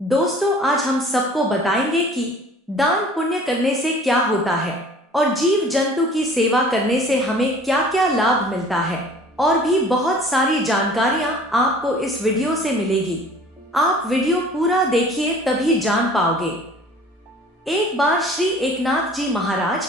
दोस्तों, आज हम सबको बताएंगे कि दान पुण्य करने से क्या होता है और जीव जंतु की सेवा करने से हमें क्या क्या लाभ मिलता है। और भी बहुत सारी जानकारियां आपको इस वीडियो से मिलेगी। आप वीडियो पूरा देखिए तभी जान पाओगे। एक बार श्री एकनाथ जी महाराज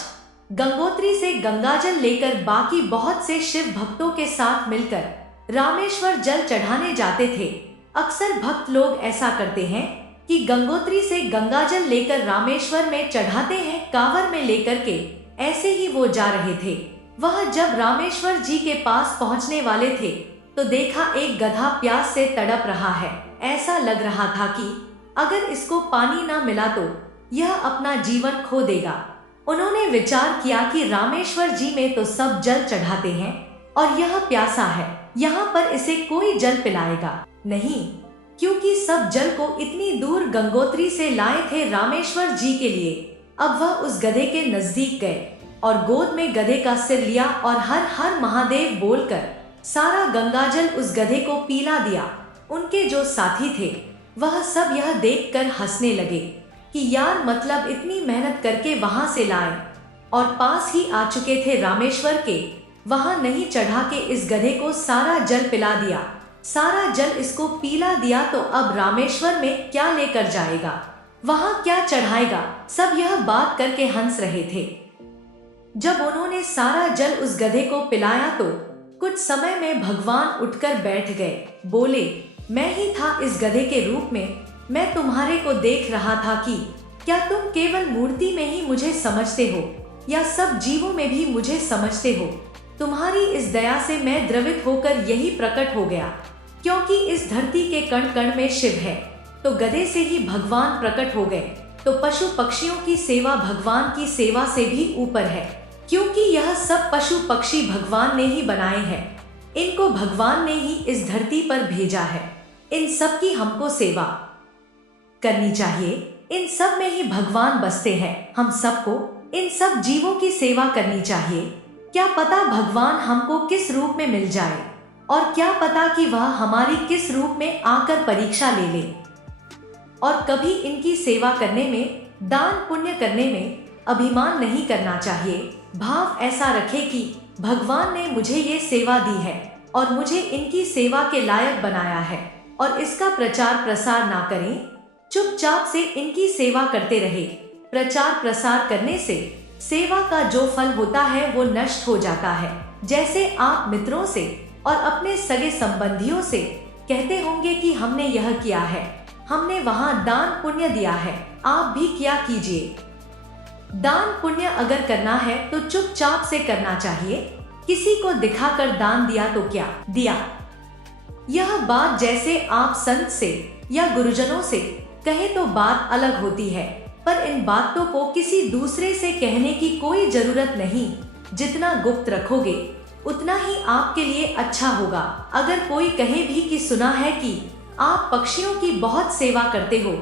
गंगोत्री से गंगाजल लेकर बाकी बहुत से शिव भक्तों के साथ मिलकर रामेश्वर जल चढ़ाने जाते थे। अक्सर भक्त लोग ऐसा करते हैं कि गंगोत्री से गंगाजल लेकर रामेश्वर में चढ़ाते हैं कांवर में लेकर के। ऐसे ही वो जा रहे थे। वह जब रामेश्वर जी के पास पहुंचने वाले थे तो देखा एक गधा प्यास से तड़प रहा है। ऐसा लग रहा था कि अगर इसको पानी ना मिला तो यह अपना जीवन खो देगा। उन्होंने विचार किया कि रामेश्वर जी में तो सब जल चढ़ाते हैं और यह प्यासा है, यहाँ पर इसे कोई जल पिलाएगा नहीं, क्योंकि सब जल को इतनी दूर गंगोत्री से लाए थे रामेश्वर जी के लिए। अब वह उस गधे के नजदीक गए और गोद में गधे का सिर लिया और हर हर महादेव बोलकर सारा गंगाजल उस गधे को पिला दिया। उनके जो साथी थे वह सब यह देखकर हंसने लगे कि यार, मतलब इतनी मेहनत करके वहां से लाए और पास ही आ चुके थे रामेश्वर के, वहां नहीं चढ़ा के इस गधे को सारा जल पिला दिया, सारा जल इसको पीला दिया, तो अब रामेश्वर में क्या लेकर जाएगा, वहां क्या चढ़ाएगा। सब यह बात करके हंस रहे थे। जब उन्होंने सारा जल उस गधे को पिलाया तो कुछ समय में भगवान उठकर बैठ गए। बोले, मैं ही था इस गधे के रूप में। मैं तुम्हारे को देख रहा था कि क्या तुम केवल मूर्ति में ही मुझे समझते हो या सब जीवों में भी मुझे समझते हो। तुम्हारी इस दया से मैं द्रवित होकर यही प्रकट हो गया, क्योंकि इस धरती के कण कण में शिव है, तो गधे से ही भगवान प्रकट हो गए। तो पशु पक्षियों की सेवा भगवान की सेवा से भी ऊपर है, क्योंकि यह सब पशु पक्षी भगवान ने ही बनाए हैं। इनको भगवान ने ही इस धरती पर भेजा है। इन सब की हमको सेवा करनी चाहिए। इन सब में ही भगवान बसते हैं। हम सबको इन सब जीवों की सेवा करनी चाहिए। क्या पता भगवान हमको किस रूप में मिल जाए और क्या पता कि वह हमारी किस रूप में आकर परीक्षा ले ले। और कभी इनकी सेवा करने में, दान पुण्य करने में अभिमान नहीं करना चाहिए। भाव ऐसा रखे कि भगवान ने मुझे ये सेवा दी है और मुझे इनकी सेवा के लायक बनाया है, और इसका प्रचार प्रसार ना करें, चुपचाप से इनकी सेवा करते रहे। प्रचार प्रसार करने से सेवा का जो फल होता है वो नष्ट हो जाता है। जैसे आप मित्रों से और अपने सगे संबंधियों से कहते होंगे कि हमने यह किया है, हमने वहां दान पुण्य दिया है, आप भी किया कीजिए। दान पुण्य अगर करना है तो चुपचाप से करना चाहिए। किसी को दिखाकर दान दिया तो क्या दिया। यह बात जैसे आप संत से या गुरुजनों से कहे तो बात अलग होती है, पर इन बातों को किसी दूसरे से कहने की कोई जरूरत नहीं। जितना गुप्त रखोगे उतना ही आपके लिए अच्छा होगा। अगर कोई कहे भी कि सुना है कि आप पक्षियों की बहुत सेवा करते हो,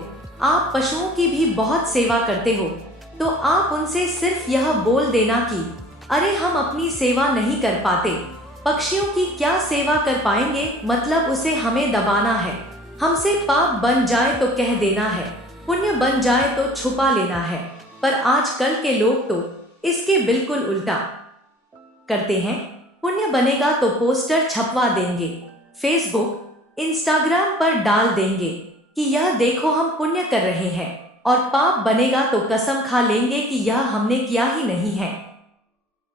आप पशुओं की भी बहुत सेवा करते हो, तो आप उनसे सिर्फ यह बोल देना कि अरे, हम अपनी सेवा नहीं कर पाते, पक्षियों की क्या सेवा कर पाएंगे, मतलब उसे हमें दबाना है। हमसे पाप बन जाए तो कह देना है, पुण्य बन जाए तो छुपा लेना है। पर आजकल के लोग तो इसके बिल्कुल उल्टा करते हैं। पुण्य बनेगा तो पोस्टर छपवा देंगे, फेसबुक इंस्टाग्राम पर डाल देंगे कि यह देखो हम पुण्य कर रहे हैं, और पाप बनेगा तो कसम खा लेंगे कि यह हमने किया ही नहीं है।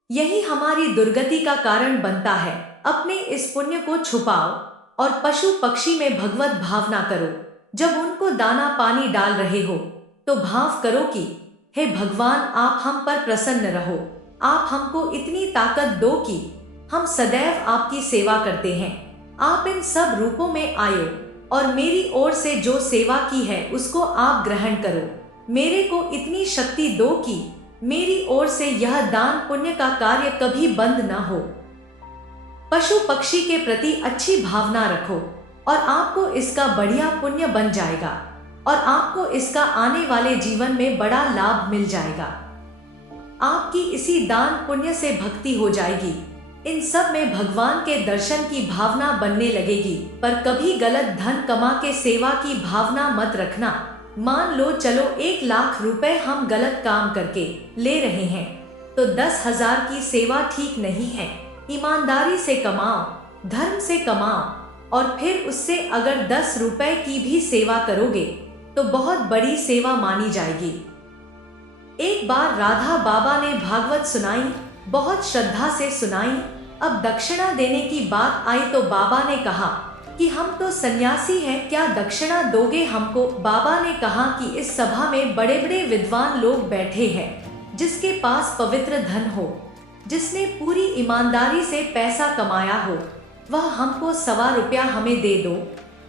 यही हमारी दुर्गति का कारण बनता है। अपने इस पुण्य को छुपाओ और पशु पक्षी में भगवत भावना करो। जब उनको दाना पानी डाल रहे हो तो भाव करो कि हे भगवान, आप हम पर प्रसन्न रहो, आप हमको इतनी ताकत दो कि हम सदैव आपकी सेवा करते हैं। आप इन सब रूपों में आयो और मेरी ओर से जो सेवा की है उसको आप ग्रहण करो। मेरे को इतनी शक्ति दो कि मेरी ओर से यह दान पुण्य का कार्य कभी बंद न हो। पशु पक्षी के प्रति अच्छी भावना रखो और आपको इसका बढ़िया पुण्य बन जाएगा और आपको इसका आने वाले जीवन में बड़ा लाभ मिल जाएगा। आपकी इसी दान पुण्य से भक्ति हो जाएगी। इन सब में भगवान के दर्शन की भावना बनने लगेगी। पर कभी गलत धन कमा के सेवा की भावना मत रखना। मान लो चलो 1 लाख रुपए हम गलत काम करके ले रहे हैं, तो 10,000 की सेवा ठीक नहीं है। ईमानदारी से कमाओ, धर्म से कमाओ, और फिर उससे अगर 10 रुपए की भी सेवा करोगे तो बहुत बड़ी सेवा मानी जाएगी। एक बार राधा बाबा ने भागवत सुनाई, बहुत श्रद्धा से सुनाई। अब दक्षिणा देने की बात आई तो बाबा ने कहा कि हम तो सन्यासी हैं, क्या दक्षिणा दोगे हमको? बाबा ने कहा कि इस सभा में बड़े बड़े विद्वान लोग बैठे हैं, जिसके पास पवित्र धन हो, जिसने पूरी ईमानदारी से पैसा कमाया हो, वह हमको 1.25 रुपया हमें दे दो।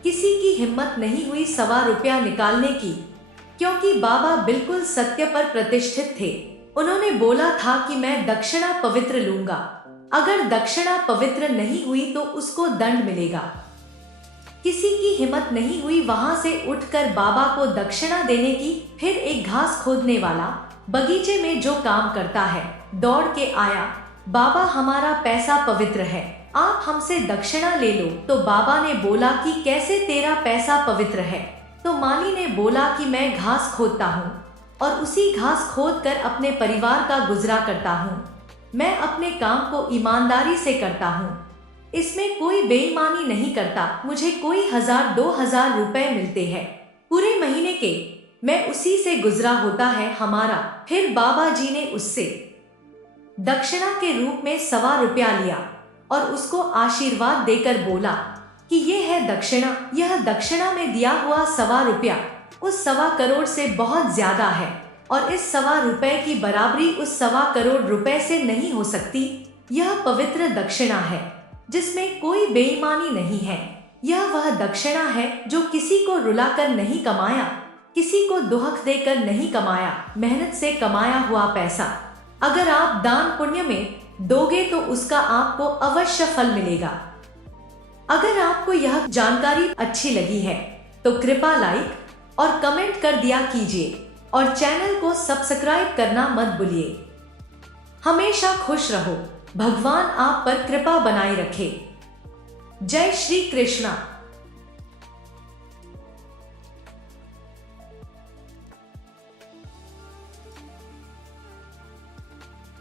किसी की हिम्मत नहीं हुई 1.25 रुपया निकालने की, क्योंकि बाबा बिल्कुल सत्य पर प्रतिष्ठित थे। उन्होंने बोला था कि मैं दक्षिणा पवित्र लूंगा, अगर दक्षिणा पवित्र नहीं हुई तो उसको दंड मिलेगा। किसी की हिम्मत नहीं हुई वहां से उठकर बाबा को दक्षिणा देने की। फिर एक घास खोदने वाला बगीचे में जो काम करता है दौड़ के आया, बाबा हमारा पैसा पवित्र है, आप हमसे दक्षिणा ले लो। तो बाबा ने बोला कि कैसे तेरा पैसा पवित्र है? तो माली ने बोला कि मैं घास खोदता हूँ और उसी घास खोद कर अपने परिवार का गुजरा करता हूँ। मैं अपने काम को ईमानदारी से करता हूँ, इसमें कोई बेईमानी नहीं करता। मुझे कोई 1,000-2,000 रुपए मिलते हैं पूरे महीने के, मैं उसी से गुजरा होता है हमारा। फिर बाबा जी ने उससे दक्षिणा के रूप में 1.25 रुपया लिया और उसको आशीर्वाद देकर बोला कि ये है दक्षिणा। यह दक्षिणा में दिया हुआ 1.25 रुपया उस 1.25 करोड़ से बहुत ज्यादा है, और इस 1.25 रुपए की बराबरी उस 1.25 करोड़ रुपए से नहीं हो सकती। यह पवित्र दक्षिणा है जिसमें कोई बेईमानी नहीं है। यह वह दक्षिणा है जो किसी को रुलाकर नहीं कमाया, किसी को दुहक देकर नहीं कमाया, मेहनत से कमाया हुआ पैसा। अगर आप दान पुण्य में दोगे तो उसका आपको अवश्य फल मिलेगा। अगर आपको यह जानकारी अच्छी लगी है तो कृपया लाइक और कमेंट कर दिया कीजिए, और चैनल को सब्सक्राइब करना मत भूलिए। हमेशा खुश रहो, भगवान आप पर कृपा बनाए रखे। जय श्री कृष्णा।